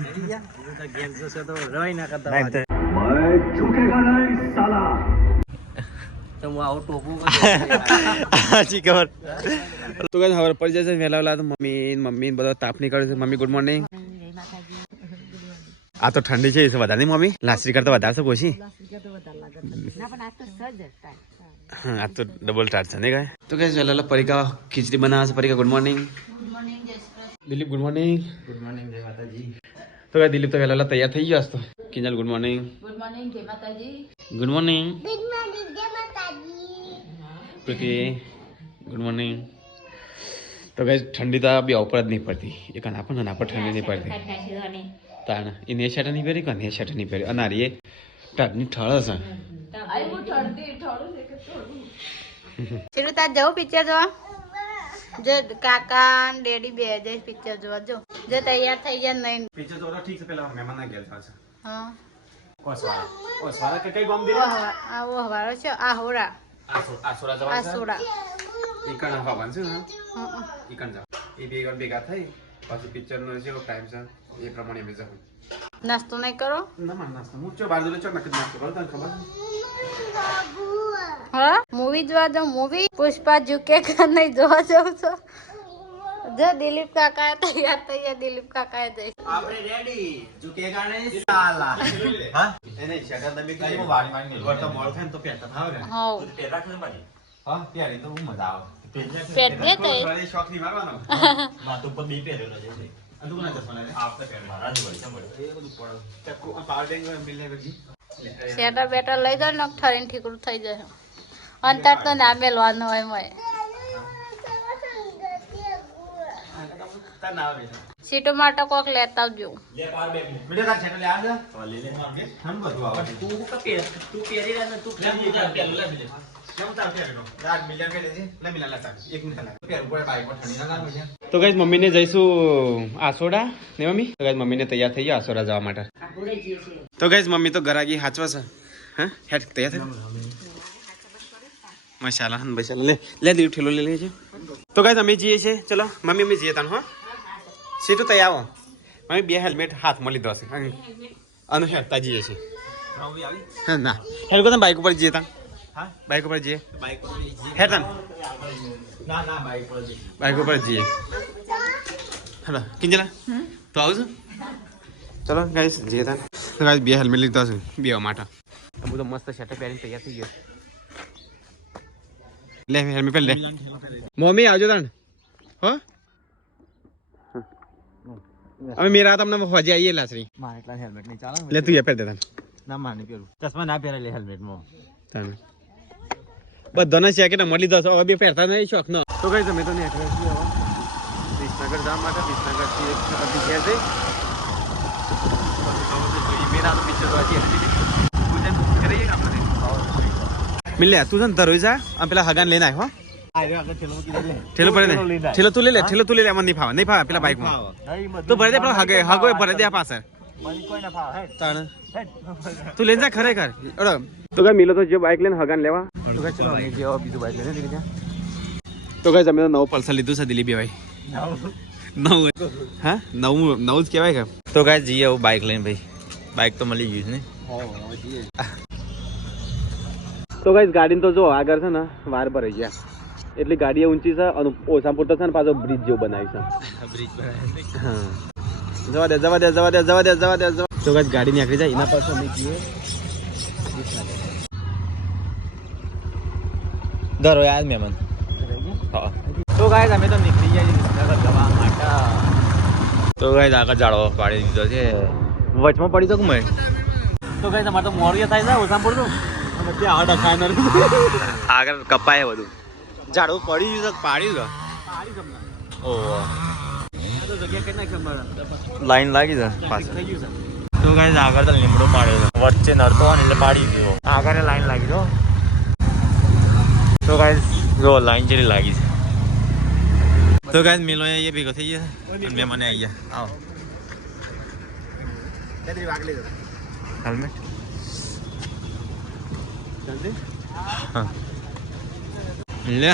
ગેર જોશે તો રવાય ના કરતા નહીં તો તો હું આવું ટોપું હાજી ખબર તો કઈ ખબર પડી જશે વહેલા વહેલા તો મમ્મી બધો તાપ નીકળે છે મમ્મી ગુડ મોર્નિંગ આ તો ઠંડી છે વધારે નહીં મમ્મી લાસરી કરતા વધારે છે ઓછી હા આ તો ડબલ ટાટ છે નહીં કાંઈ તો કઈ વહેલા પરીકા ખીચડી બનાવે છે પરીકા good morning Dilip good morning જય માતાજી તો કઈ દિલીપ તો વહેલા તૈયાર થઈ ગયો તો Kinjal good morning good morning જય માતાજી ગુડ મોર્નિંગ ગુડ મોર્નિંગ જય માતાજી પ્રીતિ ગુડ મોર્નિંગ તો કઈ ઠંડી તો બે ઉપર જ નહીં પડતી એક આના પર ઠંડી નહીં પડતી તાણ એ ને શર્ટ નહીં પહેરી કે ને શર્ટ નહીં પહેરી અનારી એ ટાટની ઠળ છે ચીરું તાર જવું પિક્ચર જોવા જો કાકા ને ડેડી બે જઈ પિક્ચર જોવા જો જો તૈયાર થઈ ગયા નહીં પિક્ચર તો ઠીક છે પેલા મહેમાન ના ગેલ છે હા ઓસવાળા કે કઈ ગામ દે આ ઓ હવારો છે આ હોરા આસોરા જવા આ સોડા ઈકણ હવાન છે ને હા ઈકણ જાવ એ બે ગણ ભેગા થઈ પછી પિક્ચર નો જે ટાઈમ છે એ પ્રમાણે અમે જાવ નાસ્તો નહીં કરો ના માર નાસ્તો હું ચો બાર દોલે ચો નકદ નાસ્તો કરો તને ખબર હા મૂવી જોવા જાવ મૂવી પુષ્પા ઝુકે કે નહીં જોવા જાવ છો જો દિલીપ કાકા તૈયાર થઈ ગયા દિલીપ કાકા જઈ આપણે રેડી ઝુકેગા નહીં સાલા હા એને શેટર દબી કે હું વાળી વાળી ઘર તો મોળ થાય ને તો પેટ ભાવે ને હા પેલા ખબર પડી હા ત્યારે તો હું મજા આવે પેટ દે તો થોડી શોખ ની મારવાનો માથું પર બી પહેરેલો છે અદુ ના ચશ્મા લે આપને પહેર મારા જ વળી સંભળ એ બધું પડે તો પાવર બેંક મિલને પછી શેટર બેટર લઈ દો ને ઠરીને ઠીકરું થઈ જશે અંતર તો ના મેલવાનું હોય મોય તા ના આવે સીટો માટે કોક લેતા આવજો લે પાવર બેંક મીડિયા તાર છેટલે આ જા લે લે મારગે હમ બધું આવે તું પહેરી રહ્યા ને તું પહેરી કેમ તાર પહેરેલો રાત મિલિયન કે લેજે લે મિલા લાતા એક મિનિટ લાગે પહેર ઉપર બાઈક પર ઠંડી ના લાગે તો ગાઈસ મમ્મીને જઈશું આસોડા ને મમ્મી તો ગાઈસ મમ્મીને તૈયાર થઈ ગયા આસોડા જવા માટે તો ગાઈસ મમ્મી તો ગરાગી હાચવા છે હા હેડ તૈયાર થઈ માશાલ્લાહ હન બશાલ્લાહ લે દીવ ઠેલો લે લેજે તો ગાઈસ અમે જઈએ છે ચલો મમ્મી અમે જઈએ તાન હો સીટો તૈયાર આવો મમ્મી બે હેલ્મેટ હાથમાં લીધો છે અનુ હેડતા જઈએ છે આવી આવી હા ના હેડ કો બાઈક ઉપર જઈએ તાન હા બાઈક ઉપર જઈએ બાઈક પર હેડ તાન ના ના બાઈક પર જઈ બાઈક ઉપર જઈએ હેલો કિંજલા તો આવજો ચલો ગાઈસ જઈએ તાન તો ગાઈસ બે હેલ્મેટ લીધા છે બેવા માટે આ બધો મસ્ત સેટઅપ પહેરીને તૈયાર થઈ ગયો લે હેલ્મેટ પહેર લે મમ્મી આવજો તાન હો અમે મેરા તમને ફોજી આવીએ લાસરી મારે એટલા હેલ્મેટ નહીં ચાલે લે તું એ પહેર દે તાન ના માને પેલું ચશ્મા ના પહેરે લે હેલ્મેટ માં તાન બધાના જેકેટ મળી દો હવે બે પહેરતા નહીં શોખ નો તો ગાઈસ અમે તો નીકળ્યા છીએ હવે વિસનગર જવા માટે વિસનગરથી એક અડધી ઘેર જઈ મેરા તો પિક્ચર જોવા જઈએ મિલે તું છે ને તરોઈ જા અને પેલા હગાન લઈને આવ્યો ઠેલો પડે ને ઠેલો તું લઈ લે એમાં નહીં ફાવે પેલા બાઈકમાં તું ભરે દે પેલો હગો ભરે દે પાછળ તું લઈને જા ખરેખર તો કઈ મિલો તો જે બાઈક લઈને હગાન લેવા તો કઈ ચલો અમે જે બીજું બાઈક લઈને નીકળી તો કઈ અમે નવું પલ્સર લીધું છે દિલીપી ભાઈ નવું હા નવું જ કહેવાય કે તો કાંઈ જઈએ આવું બાઇક લઈને ભાઈ બાઇક તો મળી ગયું છે ને તો કઈ ગાડીને તો જો આગળ છે ને વાર ભરાઈ ગયા એટલી ગાડી ઊંચી છે અને ઓછા પૂરતો છે ને પાછો બ્રિજ જેવું બનાવ્યું છે બ્રિજ હા જવા દે તો કઈ ગાડી નીકળી જાય એના પાછળ અમે જઈએ ધરો યાદ મહેમાન તો ગાય અમે તો નીકળી ગયા વિસનગર જવા માટે તો ગાય આગળ જાળવો પાડી દીધો છે વચમાં પડી તો કે મેં તો કઈ તમારે તો મોડું થાય છે ઓછા પડતું અને ત્યાં આગળ કપાય બધું ઝાડવું પડી ગયું પાડ્યું પાડી તમને ઓહો તો જગ્યા કઈ નાખી અમારે લાઈન લાગી છે પાછળ થઈ ગયું છે તો ગાય આગળ તો લીમડો પાડ્યો છે વચ્ચે નડતો હોય ને એટલે પાડી ગયો આગળ લાઈન લાગી દો તો ગાય જો લાઈન જેટલી લાગી છે તો ગાય મિલો એ ભેગો થઈ ગયા અને મહેમાને આવી ગયા આવો હેલ્મેટ હા લે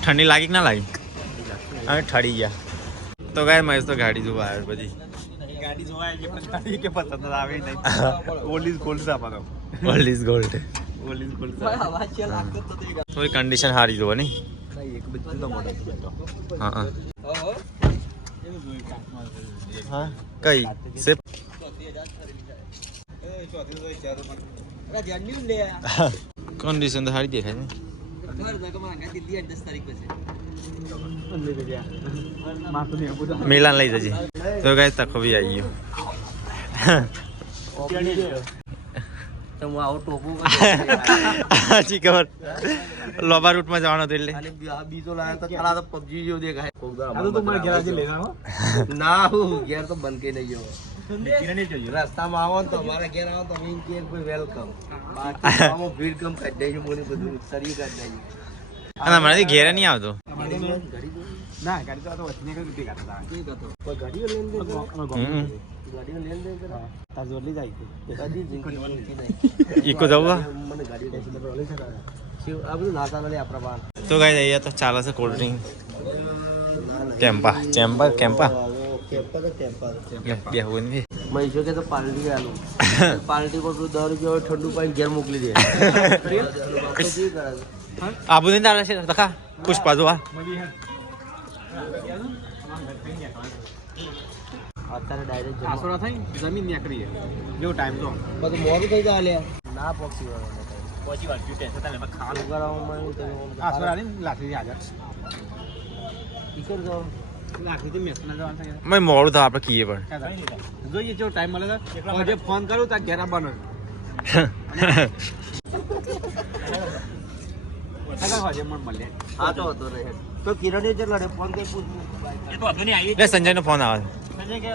ઠંડી લાગી કે ના લાગી અમે ઠરી ગયા તો ગાય મહેશ તો ગાડી જોવા આવ્યો પછી ગાડી જોવાય કે પછી કે પસંદ આવે નહીં ઓલ ઇઝ ગોલ્ડ સાપા તો old is gold all is gold થોડી કન્ડિશન સારી જોવો નહીં એક બધું તો મોડો હા હા કઈ સેપ કન્ડિશન તો સારી દેખાય ને મિલાન લઈ જજે તો ગાઈસ તકો બી આવી ગયો હાજી ખબર લોબા રૂટમાં જવાનો હતો એટલે બીજો લાયા તો ચાલા તો પબજી જેવું દેખાય તો મારા ઘેર આજે લેના હો ના હું ઘેર તો બંધ કઈ નહીં ગયો રસ્તામાં આવો ને તો અમારા ઘેર આવો તો અમે કે કોઈ વેલકમ બાકી આમાં ભીડ કમ કાઢી દઈએ મને બધું સરી કાઢી દઈએ અને હમણાંથી ઘેર નહીં આવતો ના ગાડી તો વચને કઈ રૂપિયા કાઢતા નહીં કરતો કોઈ ગાડીઓ લેન દે ગાડીઓ લેન દે તાર જોડલી જાય કદી જિંદગી નહીં ઈકો જવું મને ગાડીઓ લઈ શકાય આ બધું નાતા નથી આપણા બાર તો ગાઈસ અહીંયા તો ચાલે છે cold drink Campa chamber Campa બે હોય ને મહીશો કે તો પાર્ટી આલું પાર્ટી પર 10 રૂપિયા ઠંડુ પાણી ઘેર મોકલી દે આબુ નહીં ચાલે છે તખા પુષ્પા જોવા અત્યારે ડાયરેક્ટ આસોડા થઈ જમીન નીકળી જેવો ટાઈમ તો બધું મોડું થઈ જાય લે ના પોક્ષી પછી વાર ટેન્શન તાલે ખાવાનું ઉગાડવામાં આસોડા આલી લાખી હાજર ટીચર જાવ લાખી મેસના જવાનું થાય મેં મોડું થાય આપણે કીએ પણ જોઈએ જેવો ટાઈમ મળે તો જે ફોન કરું ત્યાં ઘેર આવવાનો હા તો હતો રે તો કિરણ જે લડે ફોન કરી પૂછ એ તો અધુની આવી એટલે સંજયનો ફોન આવે સંજય કે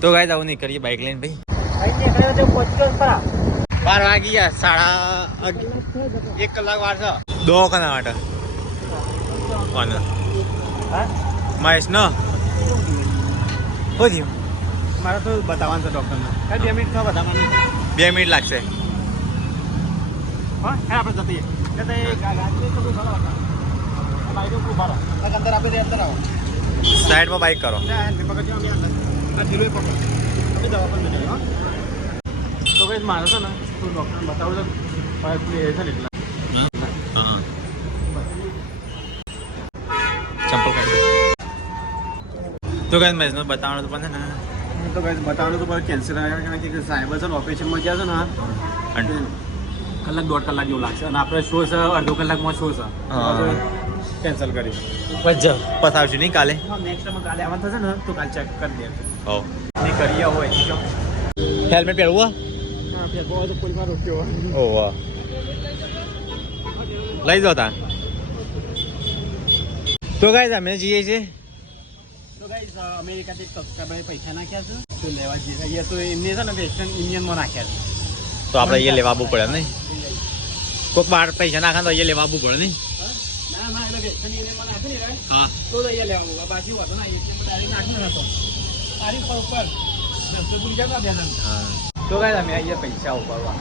તો ગાઈસ આવું નહીં કરીએ બાઇક લઈને ભાઈ ભાઈ નીકળ્યો તો પહોંચ્યો ખરા 12 વાગી ગયા 1 કલાક વાર છે દો કના માટે કોણ મહેશ નો હોધી મારે તો બતાવવાનું છે ડૉક્ટરને કઈ 2 મિનિટ બતાવવાનું 2 મિનિટ લાગશે હા આપણે જઈએ અંદર આપણે અંદર આવો સાઈડમાં બાઇક કરો તો કઈ મારો છે ને તું ડૉક્ટરને બતાવું છે છે ને એટલા ચંપલ કાઢી તો કઈ મહેશનો બતાવવાનું તો પણ ને તો કઈ બતાવવાનું તો પણ કેન્સર કારણ કે સાહેબ છે ને ઓપરેશનમાં ગયા છે ને કલાક 1.5 કલાક જેવું લાગશે અને આપણે શો છે અડધો કલાકમાં શો છે કેન્સલ કરી પતાવશું નહીં કાલે નેક્સ્ટ ટાઈમ કાલે આવવાનું થશે ને તો કાલે ચેક કરી દે હો નહીં કરીએ હોય હેલ્મેટ પહેરવું તો કોઈ વાર રોક્યો ઓ વાહ લઈ જાઓ તા તો ગાઈસ અમે જઈએ છીએ તો ગાઈસ અમેરિકાથી સબસ્ક્રાઇબર પૈસા નાખ્યા છે તો લેવા જઈએ અહીંયા તો એમને છે ને વેસ્ટર્ન યુનિયનમાં નાખ્યા છે તો આપણે અહીંયા લેવા આવવું પડે નહીં કોઈક બાર પૈસા નાખા તો અહીંયા લેવા આવવું પડે નહીં ના ના એટલે વેસ્ટર્ન યુનિયનમાં નાખી ને હા તો અહીંયા લેવા આવવું બાકી હોતો ના ડાયરેક્ટ નાખી નતો તારી પર ઉપર ભૂલી જતા બેન હા તો ગાઈસ અમે અહીંયા પૈસા ઉપાડવા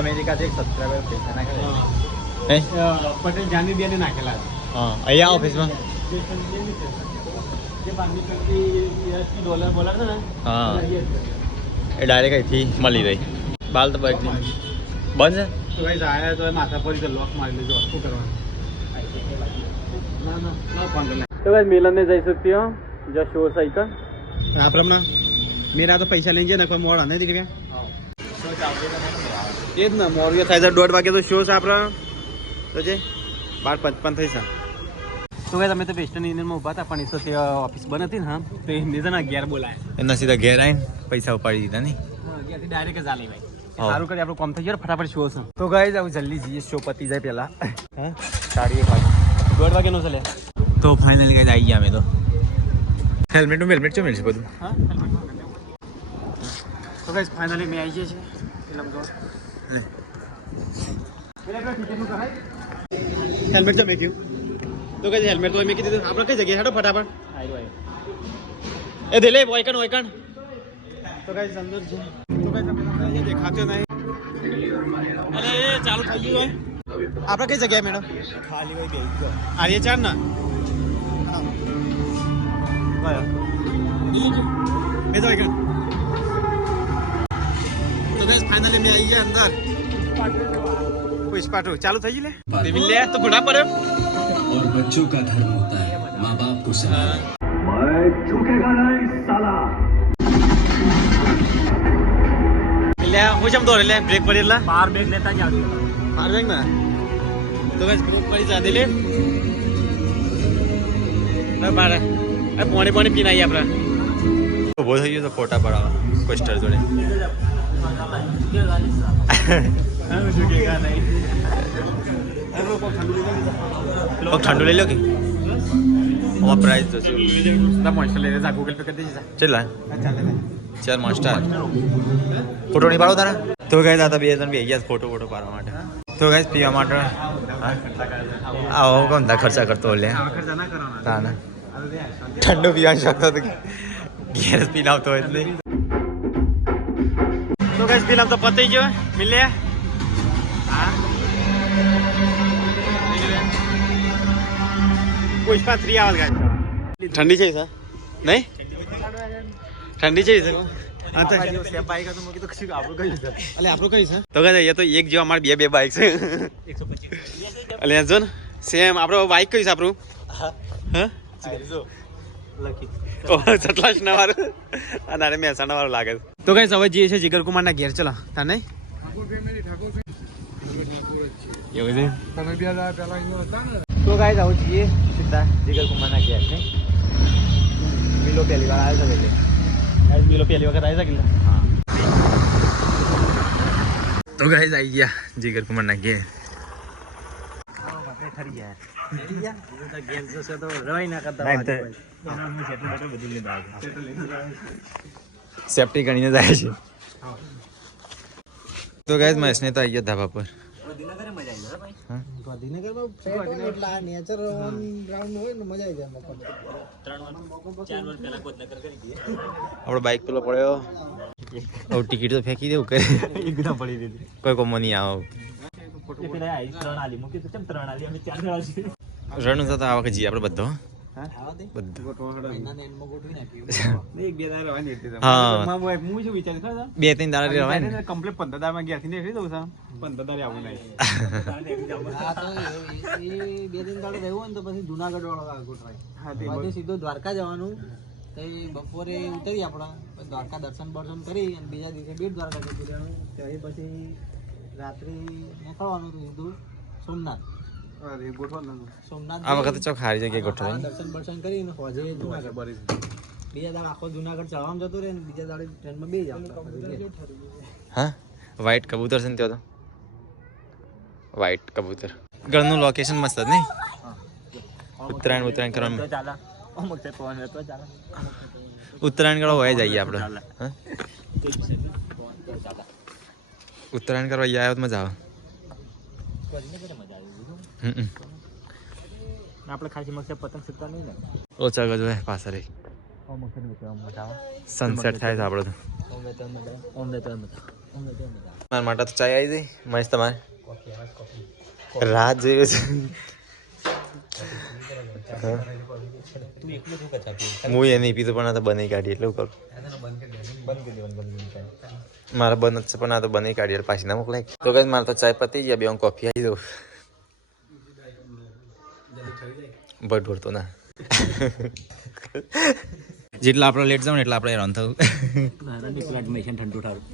અમેરિકાથી એક સબસ્ક્રાઇબર પૈસા નાખેલા હે પટેલ જાની બેને નાખેલા છે હા અહીંયા ઓફિસમાં જે $5 ડોલર બોલર છે ને હા એ ડાયરેક્ટ અહીંથી મળી રહી બાલ તો બાઈક બંધ છે તો ગાઈસ આયા તો માથા પર લોક મારી લેજો શું કરવાનું ના ના ના ફોન કર તો ગાઈસ મિલનને જઈ શકતી હો જો શો સહી કર આપણા મેરા તો પૈસા લઈને જાય ને કોઈ મોડા નથી કે એ જ ને મોડું થાય છે 1:30 વાગે તો શો છે આપણા તો જે 12:55 થઈ છે તો ગાઈસ અમે તો વેસ્ટર્ન યુનિયનમાં ઊભા હતા પણ એ તો ઓફિસ બંધ હતી ને હા તો એ નિઝન 11 બોલાયા એના સીધા ઘેર આવીને પૈસા ઉપાડી દીધા નહીં ત્યાંથી ડાયરેક્ટ જ આલી ભાઈ હા. સારું કરી આપણું કામ થઈ ગયું ફટાફટ શો છે તો ગાઈસ આવું જલ્દી જઈએ શો પતી જાય પહેલા હા 1:30 વાગે 1:30 વાગે નો ચાલે તો ફાઇનલી ગાઈસ આવી ગયા અમે તો હેલ્મેટ છે મળશે બધું હા તો ગાઈસ ફાઇનલી મેં આવી જઈએ છીએ ફિલ્મ જોવા હેલ્મેટ તો મેં કીધું તો કઈ હેલ્મેટ તો મેં કીધું આપણે કઈ જગ્યાએ હેડો ફટાફટ એ દિલે ઓયકણ તો કઈ અંદર છે તો કઈ તમને દેખાતો નહીં અરે એ ચાલુ થઈ ગયું હોય આપણે કઈ જગ્યાએ મેડમ ખાલી હોય બેસી ગયો આ એ ચાર ના બે તો गाइस फाइनली मैं आई है अंदर पुष्पा 2 चालू થઈ ગઈ લે તે મિલ લે તો ઘોડા પર और बच्चों का धर्म होता है माँ बाप को सलाह મિલ લે હું જમ દોરે લે બ્રેક પડીલા બહાર બેગ લેતા જ આવજો માર બેગ ના તો गाइस બ્રેક પડી જા દે લે ના બાર એ પાણી પીને આઈ આપડા ઉભો થઈ ગયો તો ફોટા પડાવવા પોસ્ટર જોડે ઠંડુ લઈ લો કે પ્રાઇસ તો ના મોસ્ટર લે જા ગૂગલ પે કરી દેજે ચલા ચાલે ચાર મોસ્ટર ફોટો નહીં પાડો તારા તો ગાઈસ આ તો બે જણ બે ગયા ફોટો પાડવા માટે તો ગાઈસ પીવા માટે આવો કોણ ખર્ચા કરતો લે ખર્ચા ના કરવાના તાના ઠંડુ પીવાનું શોખ તો ગેસ પીને આવતો હોય એટલે તો गाइस ફિલ્મ તો પતી ગયો મિલ લે હા પુષ્પા 3 આવલ ગાઈસ ઠંડી છે સર નહીં ઠંડી છે સર હા તો સ્ટેપ બાઈક તો મૂકી તો કશું આપણું કઈ છે અલે આપણું કઈ છે તો ગાઈસ અહીંયા તો એક જેવા અમાર બે બાઈક છે 125 અલે જો સેમ આપણો બાઈક કઈ છે આપણું હા લકી ઓ સટલાશ ના વાળું અને આને મહેસાણા વાળું લાગે છે તો ગાઈસ હવે જઈએ છે જીગર કુમાર ના ઘેર ચલા તા નહીં એવું છે તમે બે દાડા પહેલા અહીંયા હતા ને તો ગાઈસ આવું છીએ સીધા જીગર કુમાર ના ઘેર ને મિલો પહેલી વાર આવ્યો છે એટલે આજ મિલો પહેલી વખત આવી શકે તો ગાઈસ આવી ગયા જીગર કુમાર ના ઘેર ઠરી ગયા ગેસ જશે તો રવાઈ ના કરતા સેફટી ગણીને જાય છે તો ગાઈસ મહેશને તો આવી ગયા ધાબા પર ગાંધીનગરમાં પેટ્રોલ એટલે આ નેચર ઓન ગ્રાઉન્ડ હોય ને મજા આવી જાય મકોને 4 વાર પહેલા કોદનગર કરી દઈએ આપણો બાઈક પેલો પડ્યો હવે ટિકિટ તો ફેંકી દેવું કરે એકદમ પડી દીધી કોઈ કોમો નહીં આવો એ પેલા આઈ 3 આલી મૂકી તો કેમ 3 આલી અમે 4 જણા છીએ રણું તો આ વખત જઈએ આપણે બધો આવા દે બધું મહિનાને એન્ડમાં ગોઠવી નાખ્યું એક બે દાડા રહેવાની હતી હા. હું શું વિચાર ખબર 2-3 દાડા રહેવાય ને કમ્પ્લીટ 15 દાડા માં ગયા થી નીકળી દઉં છું 15 દાડે આવું નહીં હા તો એ બે દિન દાડે રહેવું હોય ને તો પછી જુનાગઢ વાળો ગોઠવાય હા તે પછી સીધું દ્વારકા જવાનું તો એ બપોરે ઉતરી આપણા પછી દ્વારકા દર્શન બર્શન કરી અને બીજા દિવસે બેટ દ્વારકા જતું રહેવાનું ત્યાંથી પછી રાત્રે નીકળવાનું હતું સીધું સોમનાથ અરે ગોઠવાનું સોમનાથ આ વખતે ચોક સારી જગ્યાએ ગોઠવાય દર્શન બર્શન કરીને હોજે જુનાગઢ બીજા દાડે આખો જુનાગઢ ચડવામાં જતું રહે ને બીજા દાડે ટ્રેનમાં બે જાવ હા વ્હાઈટ કબૂતર છે ને ત્યાં તો વ્હાઈટ કબૂતર ઘરનું લોકેશન મસ્ત જ નહીં ઉત્તરાયણ કરવાનું ચાલે અમુક તે પવન તો ચાલે ઉત્તરાયણ કરવા હોય જઈએ આપણે હા ઉત્તરાયણ કરવા આવ્યો તો મજા આવે આપણે ખાસી મકસદ પતંગ ચૂકતા નહીં ને ઓછા ગજ હોય પાછળ અમુક મજા આવે સનસેટ થાય છે આપણે તો ઓમે તો મજા મારા માટે તો ચાય આવી જાય મસ્ત તમારે રાત જોઈએ છે તું એકલો શું કચા પી હું એ નહીં પીતો પણ આ તો બનાવી કાઢી એટલે કરું મારા બન જ છે પણ આ તો બનાવી કાઢી એટલે પાછી ના મોકલાય તો કઈ મારે તો ચાય પતી ગયા બે હું કોફી આવી દઉં બટ ઢોળતો ના જેટલા આપણે લેટ જાવ ને એટલે આપણે હેરાન થવું ઠંડુ ઠારું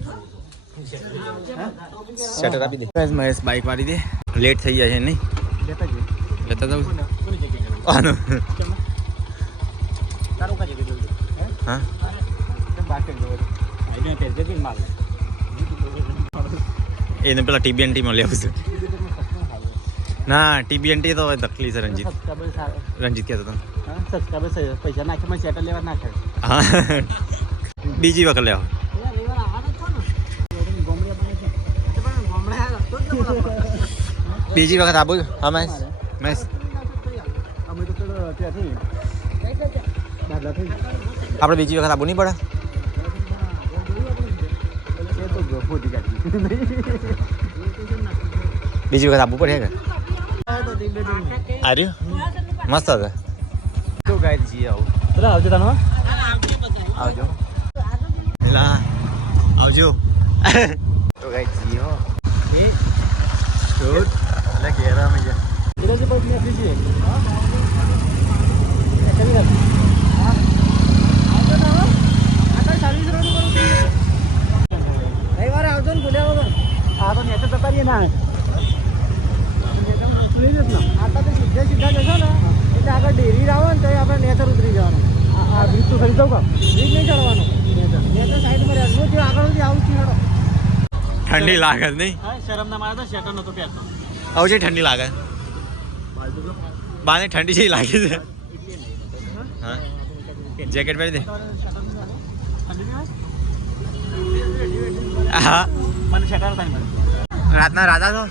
શટર આપી દે મહેશ બાઇક વાળી દે લેટ થઈ ગયા છે નહીં લેતા જાઉં આનું તારું કાજે કીધું હા આઈને પેજ દે માલ એને પેલા TBNT માં લેવું છે ના TBNT તો હવે દખલી છે રંજીત કહેતો હતો સબસ્ક્રાઈબર પૈસા નાખે માં સેટલ લેવા નાખે હા બીજી વખત લેવા બીજી વખત આપું હા મહેશ મહેશ અમે તો ત્યાંથી આપણે બીજી વખત આપવું નહીં પડે બીજી વખત આપવું પડે કે આર્યું મસ્ત હતા તો ગાય જઈએ આવું આવજો તને આવજો પેલા આવજો તો કઈ જી હો શૂટ એટલે ઘેરા અમે જા રવિવારે આવજો ને ભૂલ્યા વગર. આ તો નેચર જતા રહીએ ના આટલા તો સીધા જશો ને એટલે આગળ ડેરી આવે ને તો આપણે નેચર ઉતરી જવાનું. આ બ્રિજ તો ખરીદો કા બ્રિજ નહીં ચડવાનું. નેચર સાઈડમાં રહેવાનું. હું આગળ સુધી આવું છું. ઠંડી લાગે નહીં હા શરમ ના મારે તો શેટર નતો પહેરતો આવું છે ઠંડી લાગે બાને ઠંડી જેવી લાગી છે હા જેકેટ પહેરી દે હા મને શેટર હતા નહીં રાતના રાધા તો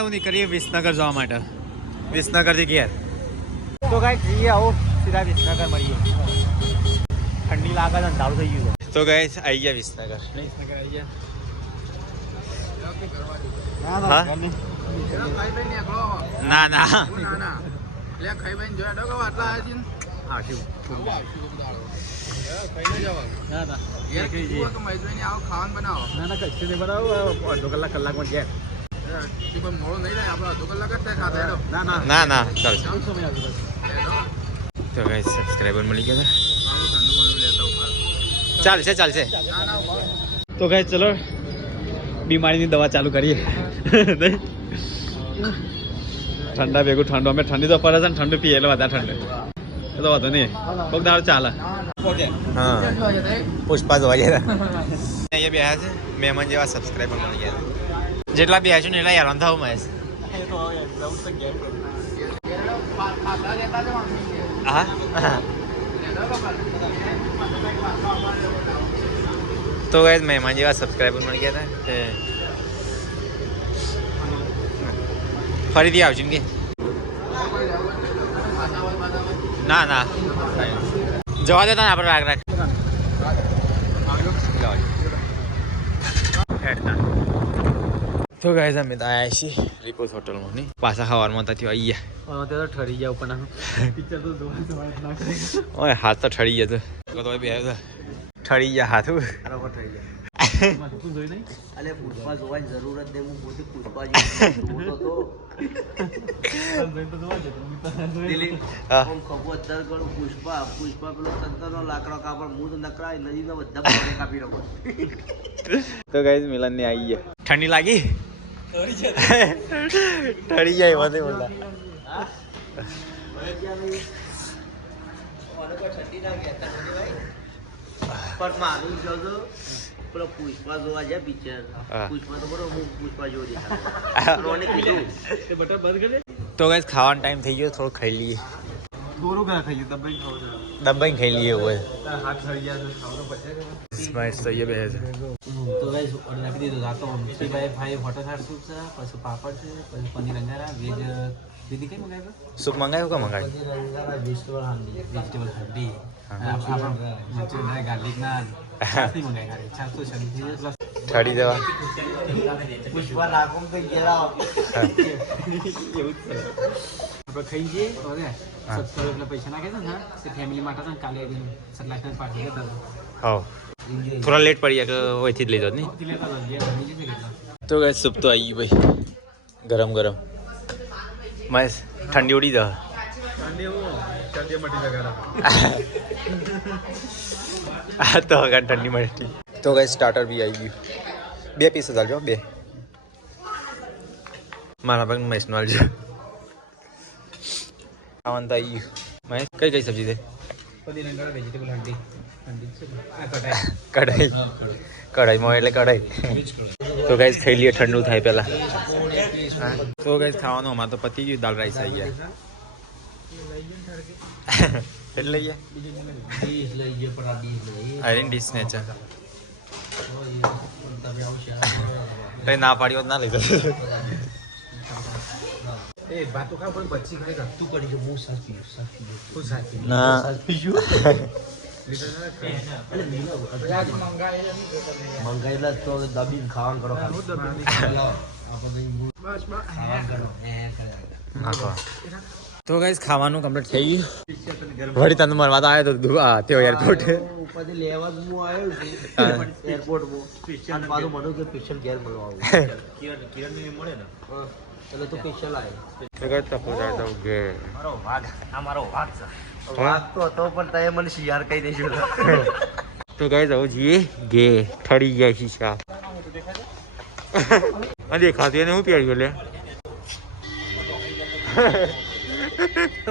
હું નીકળીએ વિસનગર જવા માટે વિસનગરથી ઘેર તો કાંઈ જઈએ આવો સીધા વિસનગર મળીએ. ઠંડી લાગે છે અંધારું થઈ ગયું તો ગઈ આવી ગયા વિસનગર હા ના ના ના ના ચાલશે તો ગઈ સબસ્ક્રાઈબર મળી ગયા ચાલશે ચાલશે તો ગઈ ચલો બીમારીની દવા ચાલુ કરીએ ઠંડા ભેગું ઠંડુ અમે ઠંડી તો પડે છે ને ઠંડુ પીએ એટલે વધારે ઠંડુ એ તો વાંધો નહીં કોઈક દાડો ચાલે હા પુષ્પા જોવા જાય અહીંયા બેહ્યા છે મહેમાન જેવા સબસ્ક્રાઈબર મળી ગયા જેટલા બેહ્યા છું ને એટલા હેરાન થાવ મહેશ હા તો ગાઈસ મહેમાન જેવા સબસ્ક્રાઈબર મળી ગયા હતા ફરીથી આવજો કે ના ના જવા દેતા ને આપણે રાખ રાખ તો ગાઈસ અમે તો આવ્યા છીએ રિપોઝ હોટલમાં નહીં પાછા ખાવાનું ત્યાંથી આવી ગયા તો ઠરી ગયા ઉપર પિક્ચર તો જોવા ઓય હાથ તો ઠરી ગયા તો બે ઠરી ગયા હાથ જોઈ નહીં અલે પુષ્પા જોવાની જરૂર જ નહીં. હું પોતે પુષ્પા પુષ્પા પુષ્પા પેલો સંતનો લાકડો કાપડ હું તો નકરા નજીક બધા કાપી રહ્યો. તો ગાઈસ મિલન ને આવી ગયા ઠંડી લાગી ઠરી જાય મને બોલતા પણ મારું જો પેલો પુષ્પા જોવા જાય પિક્ચર પુષ્પા તો બરોબર હું પુષ્પા જોવા દેખાડું. તો ગાઈસ ખાવાનો ટાઈમ થઈ ગયો થોડું ખાઈ લઈએ થોડું ઘણા થઈ ગયું દબાઈ ખાવ દબાઈને ખાઈ લઈએ હોય હાથ ઠરી ગયા તો ખાવ તો પછી સ્માઈલ તો એ બે છે તો ગાઈસ ઓર્ડર આપી દીધો રાતો 3x5 હોટલ સૂપ છે, પછી પાપડ છે, પછી પનીર અંગારા વેજ દીદી કઈ મંગાવ્યું સૂપ મંગાવ્યું કે મંગાવ્યું પનીર અંગારા વેજીટેબલ હાંડી આપણા મંચુરિયન ડ્રાય ગાર્લિક નાન છાસ નહીં મંગાવી છાસ તો શરીર ઠરી જવા પુષ્પા લાખો તો ગેરા આપણે ખાઈ જઈએ ઓકે સબસ્ક્રાઇબ પૈસા નાખે છે ને તે ફેમિલી માટે છે કાલે સટલાસના પાર્ટી કરતા હા થોડા લેટ પડી ગયા કે ઓયથી જ લઈ જાવ નહીં તો ગાઈસ સૂપ તો આવી ગયું ભાઈ ગરમ ગરમ મસ્ત ઠંડી ઉડી જા આ તો હગા ઠંડી મળી તો ગાઈસ સ્ટાર્ટર બી આવી ગયું 2 પીસ જ આલજો 2 મારા ભાગ મહેશનું આલજો ખાવાનું તો આવી ગયું મહેશ કઈ કઈ સબ્જી છે પનીર અંગારા વેજીટેબલ હાંડી કઢાઈમાં એટલે કઢાઈ તો ગાઈસ ખાઈ લઈએ ઠંડુ થાય પહેલા તો ગાઈસ ખાવાનું અમારે તો પતી ગયું દાલ રાઈસ આવી ગયા એટલે લઈએ આયરન ડીશ ને છે કઈ ના પાડી હોત ના લઈ જતો એ બાતો ખા પણ બચ્ચી ખાઈ રખતું પડી ગયું હું સાસ પીયું હું સાસ પીયું ના સાસ પીયું મંગાયેલા તો દબીને ખાવાનું કરો નાખો તો ગાઈસ ખાવાનું કમ્પ્લીટ થઈ ગયું વળી તને મળવા તો આવ્યો તો તેઓ એરપોર્ટ ઉપરથી લેવા જ હું આવ્યો છું એરપોર્ટમાં પાછું મળ્યું કે સ્પેશિયલ ઘેર મળવા આવું કિરણ ને મળે ને એટલે તો સ્પેશિયલ આવ્યો તો ગાઈસ તકો જાય તો ગે મારો વાઘ આ મારો વાઘ છે વાત તો હતો પણ તમે મને શિયાર કહી દઈશું તો ગાઈસ આવું જઈએ ગે ઠરી ગયા શીશા અને દેખાતું એને હું પહેર્યું લે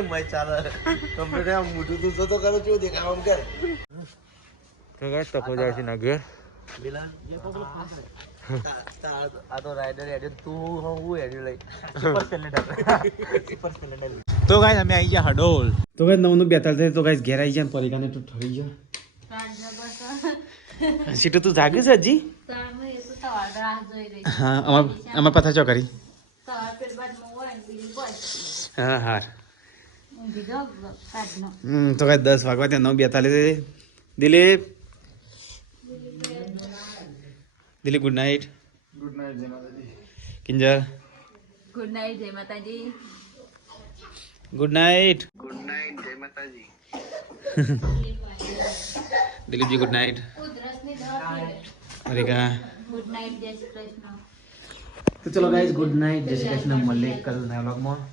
મેં ચાલે કમ્પ્લીટ આમ મોટું તું તો કરો છું દેખાવ આમ કર તો ગાઈસ તકો જાય છે ના ઘેર આ તો રાઈડર એડિયો તું હું એડિયો લઈ તો ગાઈસ અમે આવી ગયા હડોલ તો ગાઈસ 9:42 તો ગાઈસ ઘેર આવી જાય પરિકાને તું ઠરી ગયો સીટુ તું જાગે છે હજી હા અમાર પથા ચો કરી હા હા તો કાંઈ 10 વાગવા ત્યાં 9:42 Dilip good night Kinjal good night જય માતાજી good night Dilipji good night અરે કા ગુડ નાઇટ જય શ્રી કૃષ્ણ તો ચલો ગાઈઝ ગુડ નાઇટ જય શ્રી કૃષ્ણ મળીએ કલ નવા વ્લોગમાં